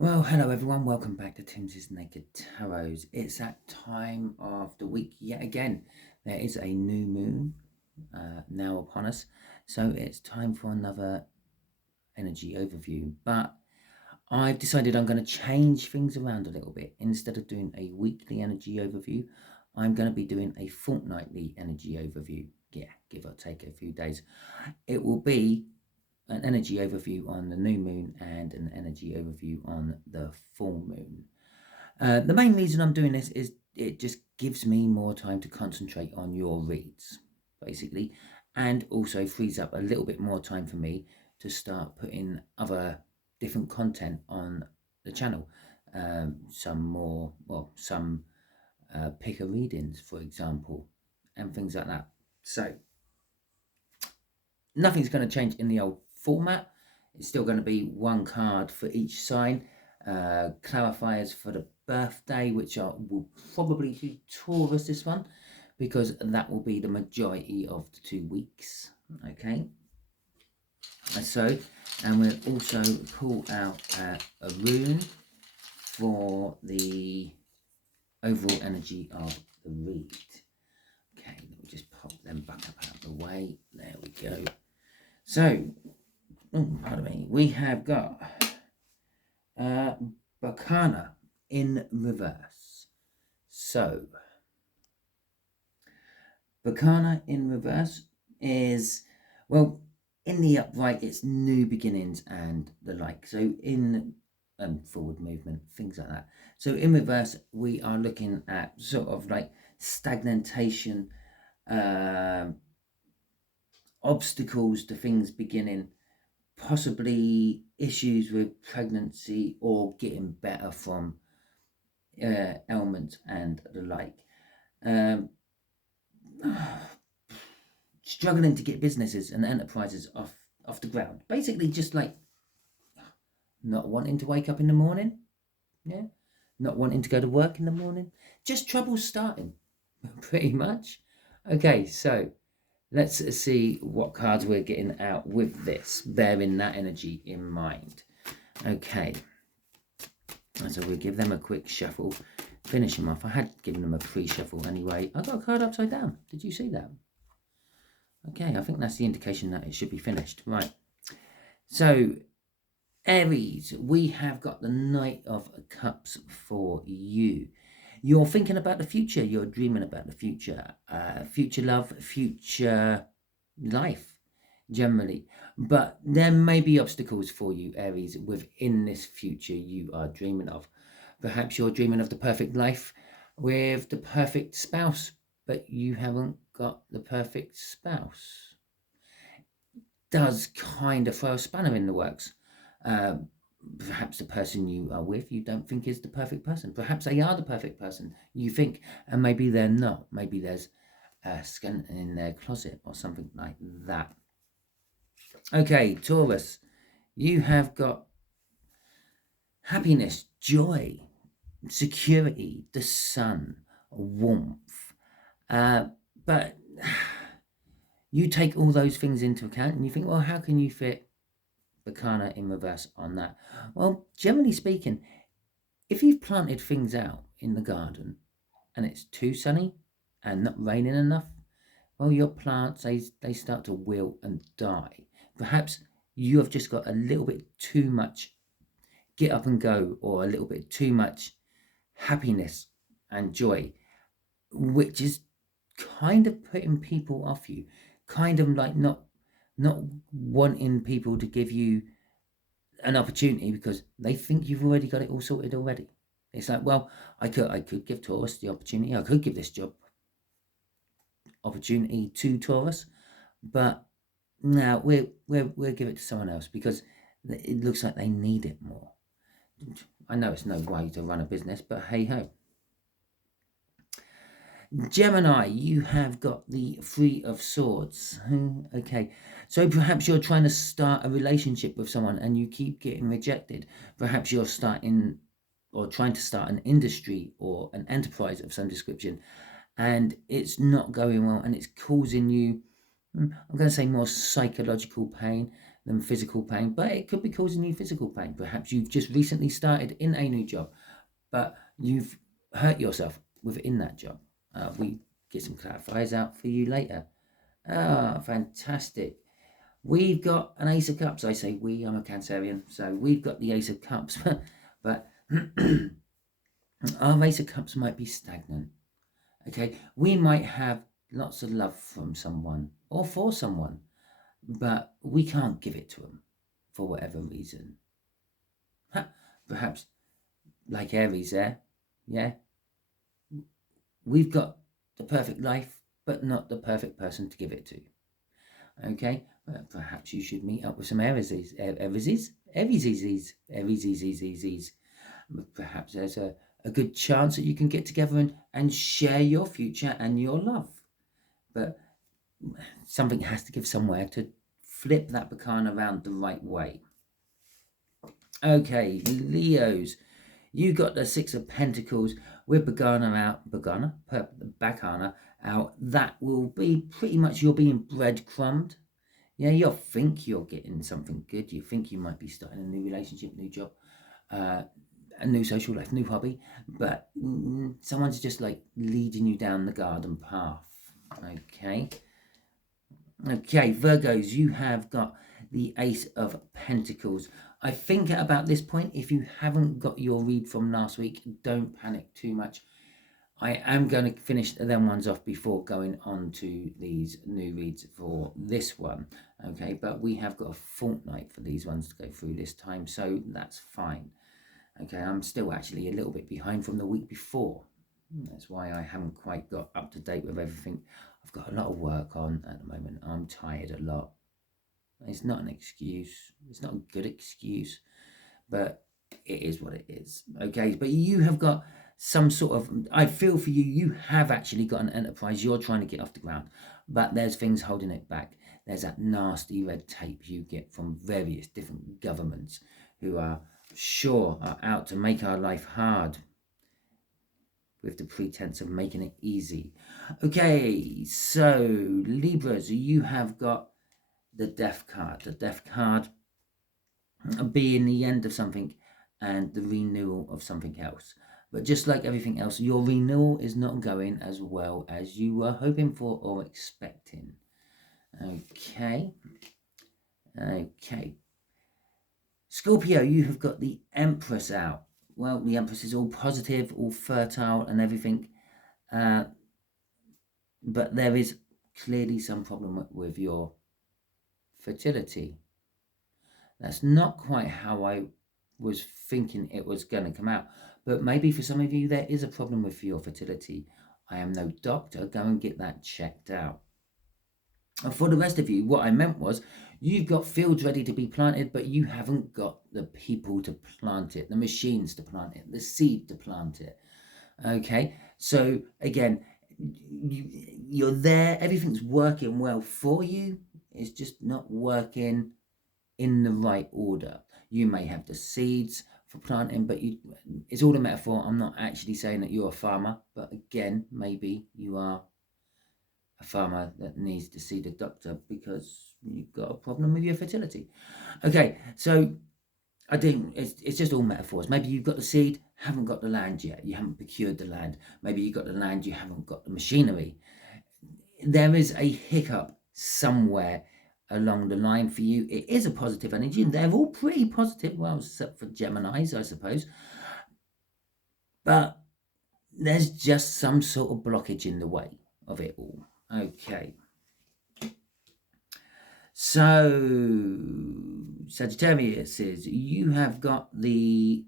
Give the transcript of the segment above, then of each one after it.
Well, hello everyone, welcome back to Timsy Naked Tarot. It's that time of the week yet again. There is a new moon now upon us, so it's time for another energy overview. But I've decided I'm going to change things around a little bit. Instead of doing a weekly energy overview, I'm going to be doing a fortnightly energy overview. Yeah, give or take a few days. It will be an energy overview on the new moon and an energy overview on the full moon. The main reason I'm doing this is it just gives me more time to concentrate on your reads, basically, and also frees up a little bit more time for me to start putting other different content on the channel. Some picker readings, for example, and things like that. So nothing's going to change in the old format. It's still going to be one card for each sign. Clarifiers for the birthday, which will probably be Taurus this one, because that will be the majority of the 2 weeks. Okay. And we'll also pull out a rune for the overall energy of the read. Okay, let me just pop them back up out of the way. There we go. So, pardon me, we have got Bacana in reverse. So, Bacana in reverse is, well, in the upright, it's new beginnings and the like. So, in forward movement, things like that. So, in reverse, we are looking at sort of like stagnation, obstacles to things beginning, possibly issues with pregnancy or getting better from ailments and the like. Struggling to get businesses and enterprises off the ground. Basically, just like not wanting to wake up in the morning. Yeah. Not wanting to go to work in the morning. Just trouble starting, pretty much. Okay, so let's see what cards we're getting out with this, bearing that energy in mind. Okay, so we'll give them a quick shuffle, finish them off. I had given them a pre-shuffle anyway. I got a card upside down. Did you see that? Okay, I think that's the indication that it should be finished. Right. So, Aries, we have got the Knight of Cups for you. You're thinking about the future. You're dreaming about the future. Future love, future life, generally. But there may be obstacles for you, Aries, within this future you are dreaming of. Perhaps you're dreaming of the perfect life with the perfect spouse, but you haven't got the perfect spouse. Does kind of throw a spanner in the works. Perhaps the person you are with you don't think is the perfect person. Perhaps they are the perfect person you think, and maybe they're not. Maybe there's a skeleton in their closet or something like that. Okay, Taurus, you have got happiness, joy, security, the sun, warmth. But you take all those things into account and you think, well, how can you fit Bacana in reverse on that? Well, generally speaking, if you've planted things out in the garden and it's too sunny and not raining enough, well, your plants, they start to wilt and die. Perhaps you have just got a little bit too much get up and go, or a little bit too much happiness and joy, which is kind of putting people off you, kind of like not wanting people to give you an opportunity because they think you've already got it all sorted already. It's like, well, I could give Taurus the opportunity. I could give this job opportunity to Taurus, but now we'll give it to someone else because it looks like they need it more. I know it's no way to run a business, but hey ho. Gemini, you have got the Three of Swords. Okay, so perhaps you're trying to start a relationship with someone and you keep getting rejected. Perhaps you're starting or trying to start an industry or an enterprise of some description, and it's not going well and it's causing you, I'm going to say, more psychological pain. than physical pain, but it could be causing you physical pain. Perhaps you've just recently started in a new job, but you've hurt yourself within that job. We get some clarifiers out for you later. Fantastic. We've got an Ace of Cups. I say we, I'm a Cancerian, so we've got the Ace of Cups, but our Ace of Cups might be stagnant. Okay, we might have lots of love from someone or for someone, but we can't give it to them for whatever reason. Perhaps like Aries there, yeah? We've got the perfect life, but not the perfect person to give it to. Okay, perhaps you should meet up with some Aries. Perhaps there's a good chance that you can get together and share your future and your love. But something has to give somewhere to flip that bacan around the right way. Okay, Leos, you got the Six of Pentacles with bacana out. That will be pretty much you're being breadcrumbed. Yeah, you think you're getting something good. You think you might be starting a new relationship, new job, a new social life, new hobby, but someone's just like leading you down the garden path. Okay, Virgos, you have got the Ace of Pentacles. I think at about this point, if you haven't got your read from last week, don't panic too much. I am going to finish them ones off before going on to these new reads for this one. Okay, but we have got a fortnight for these ones to go through this time, so that's fine. Okay, I'm still actually a little bit behind from the week before. That's why I haven't quite got up to date with everything. I've got a lot of work on at the moment. I'm tired a lot. It's not an excuse. It's not a good excuse, but it is what it is. Okay, but you have got some sort of, I feel for you, you have actually got an enterprise you're trying to get off the ground, but there's things holding it back. There's that nasty red tape you get from various different governments who are out to make our life hard with the pretense of making it easy. Okay, so Libras, you have got the Death card. The Death card being the end of something and the renewal of something else. But just like everything else, your renewal is not going as well as you were hoping for or expecting. Okay. Scorpio, you have got the Empress out. Well, the Empress is all positive, all fertile and everything. But there is clearly some problem with your fertility. That's not quite how I was thinking it was going to come out. But maybe for some of you, there is a problem with your fertility. I am no doctor. Go and get that checked out. And for the rest of you, what I meant was you've got fields ready to be planted, but you haven't got the people to plant it, the machines to plant it, the seed to plant it. Okay, so again, you're there, everything's working well for you. It's just not working in the right order. You may have the seeds for planting, but it's all a metaphor. I'm not actually saying that you're a farmer, but again, maybe you are a farmer that needs to see the doctor because you've got a problem with your fertility. Okay, so I think it's just all metaphors. Maybe you've got the seed, haven't got the land yet. You haven't procured the land. Maybe you've got the land, you haven't got the machinery. There is a hiccup somewhere along the line for you. It is a positive energy, and they're all pretty positive, well, except for Geminis, I suppose. But there's just some sort of blockage in the way of it all. Okay. So, Sagittarius, you have got the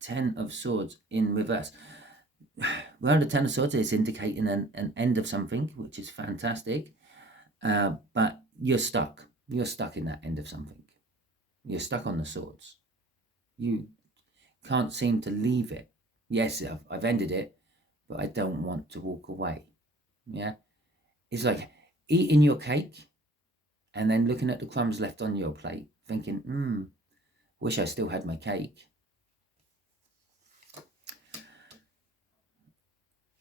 Ten of Swords in reverse. Well, the Ten of Swords is indicating an end of something, which is fantastic. But you're stuck. You're stuck in that end of something. You're stuck on the swords. You can't seem to leave it. Yes, I've ended it, but I don't want to walk away. Yeah? It's like eating your cake and then looking at the crumbs left on your plate, thinking, wish I still had my cake.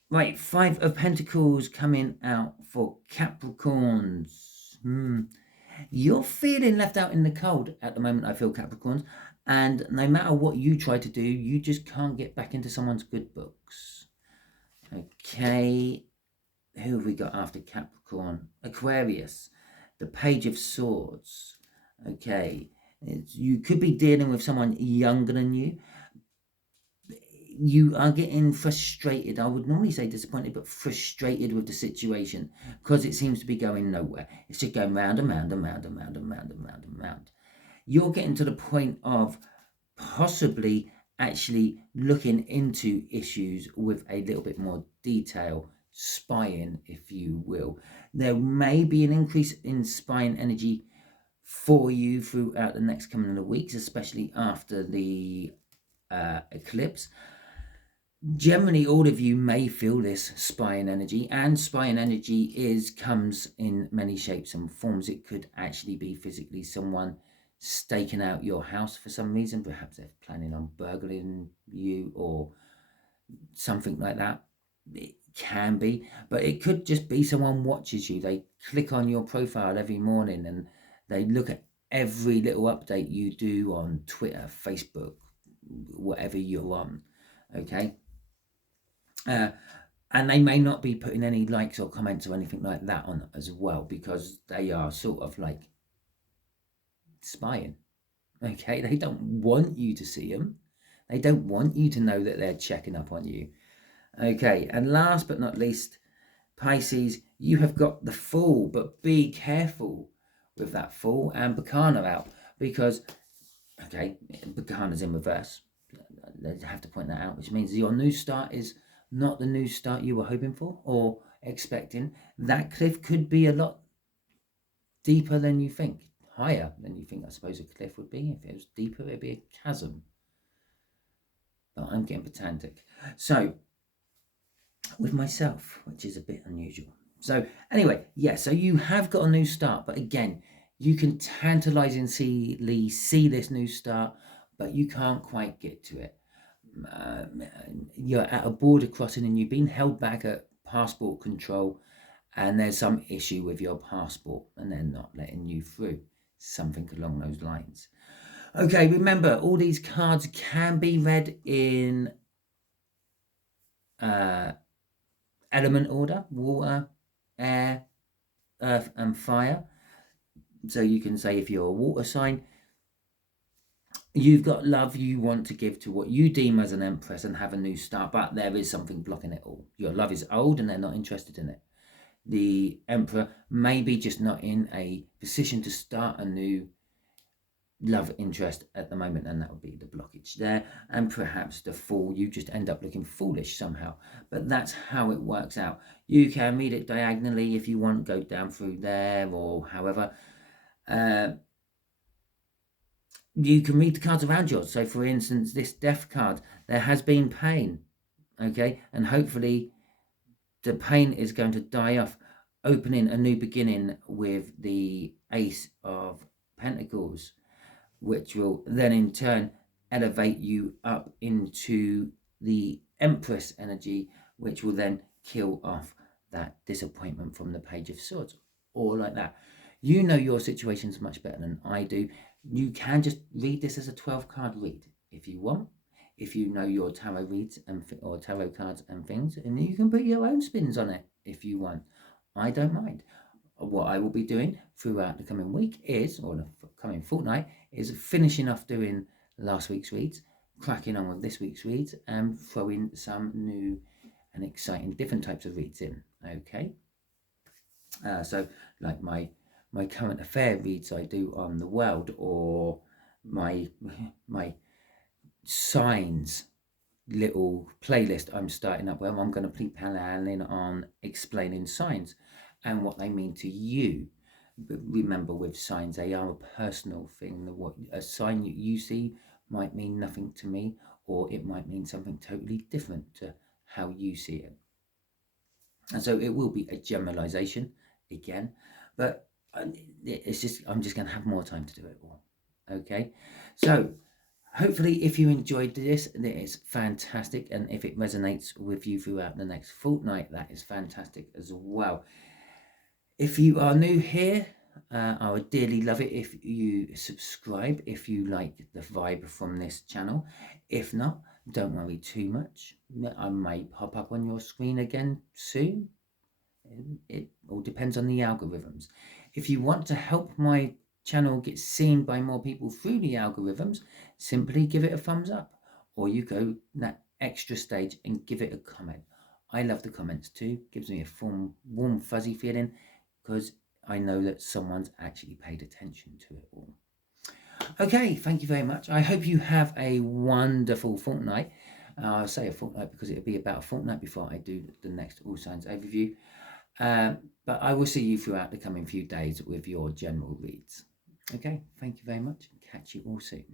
Right, Five of Pentacles coming out for Capricorns. You're feeling left out in the cold at the moment, I feel, Capricorns. And no matter what you try to do, you just can't get back into someone's good books. Okay. Who have we got after Capricorn? Aquarius. The Page of Swords. Okay. You could be dealing with someone younger than you. You are getting frustrated. I would normally say disappointed, but frustrated with the situation because it seems to be going nowhere. It's just going round and round and round and round and round and round and round. You're getting to the point of possibly actually looking into issues with a little bit more detail, spying, if you will. There may be an increase in spying energy for you throughout the next coming of weeks, especially after the eclipse. Generally, all of you may feel this spying energy, and spying energy comes in many shapes and forms. It could actually be physically someone staking out your house for some reason. Perhaps they're planning on burgling you or something like that. It can be, but it could just be someone watches you. They click on your profile every morning and they look at every little update you do on Twitter, Facebook, whatever you're on. Okay. And they may not be putting any likes or comments or anything like that on as well, because they are sort of like spying. Okay, they don't want you to see them. They don't want you to know that they're checking up on you. Okay, and last but not least, Pisces, you have got the Fool, but be careful with that Fool and Bacana out, because, okay, Bacana's in reverse. I have to point that out, which means your new start is not the new start you were hoping for or expecting. That cliff could be a lot deeper than you think, higher than you think, I suppose a cliff would be. If it was deeper, it'd be a chasm. But I'm getting pedantic. So, with myself, which is a bit unusual. So, anyway, yeah, so you have got a new start, but again, you can tantalizingly see this new start, but you can't quite get to it. You're at a border crossing and you've been held back at passport control, and there's some issue with your passport and they're not letting you through, something along those lines. Okay, remember, all these cards can be read in element order: water, air, earth and fire. So you can say, if you're a water sign, you've got love you want to give to what you deem as an empress and have a new start, but there is something blocking it all. Your love is old and they're not interested in it. The emperor may be just not in a position to start a new love interest at the moment, and that would be the blockage there. And perhaps the Fool, you just end up looking foolish somehow, but that's how it works out. You can read it diagonally if you want, go down through there, or however. You can read the cards around yours. So for instance, this Death card, there has been pain, okay, and hopefully the pain is going to die off, opening a new beginning with the Ace of Pentacles, which will then in turn elevate you up into the Empress energy, which will then kill off that disappointment from the Page of Swords, or like that. You know your situation's much better than I do. You can just read this as a 12-card read if you want, if you know your tarot reads or tarot cards and things, and you can put your own spins on it if you want. I don't mind. What I will be doing throughout the coming week is, or the coming fortnight, is finishing off doing last week's reads, cracking on with this week's reads, and throwing some new and exciting different types of reads in. Okay. So like my current affair reads I do on the world, or my signs little playlist I'm starting up where I'm going to be planning on explaining signs and what they mean to you. But remember, with signs, they are a personal thing. What a sign you see might mean nothing to me, or it might mean something totally different to how you see it. And so it will be a generalization again, but it's just, I'm just going to have more time to do it all. Okay, so hopefully if you enjoyed this, it is fantastic, and if it resonates with you throughout the next fortnight, that is fantastic as well. If you are new here, I would dearly love it if you subscribe, if you like the vibe from this channel. If not, don't worry too much. I might pop up on your screen again soon. It all depends on the algorithms. If you want to help my channel get seen by more people through the algorithms, simply give it a thumbs up, or you go that extra stage and give it a comment. I love the comments too. Gives me a warm fuzzy feeling, because I know that someone's actually paid attention to it all. Okay, thank you very much. I hope you have a wonderful fortnight. I'll say a fortnight because it'll be about a fortnight before I do the next All Signs overview. But I will see you throughout the coming few days with your general reads. Okay, thank you very much. Catch you all soon.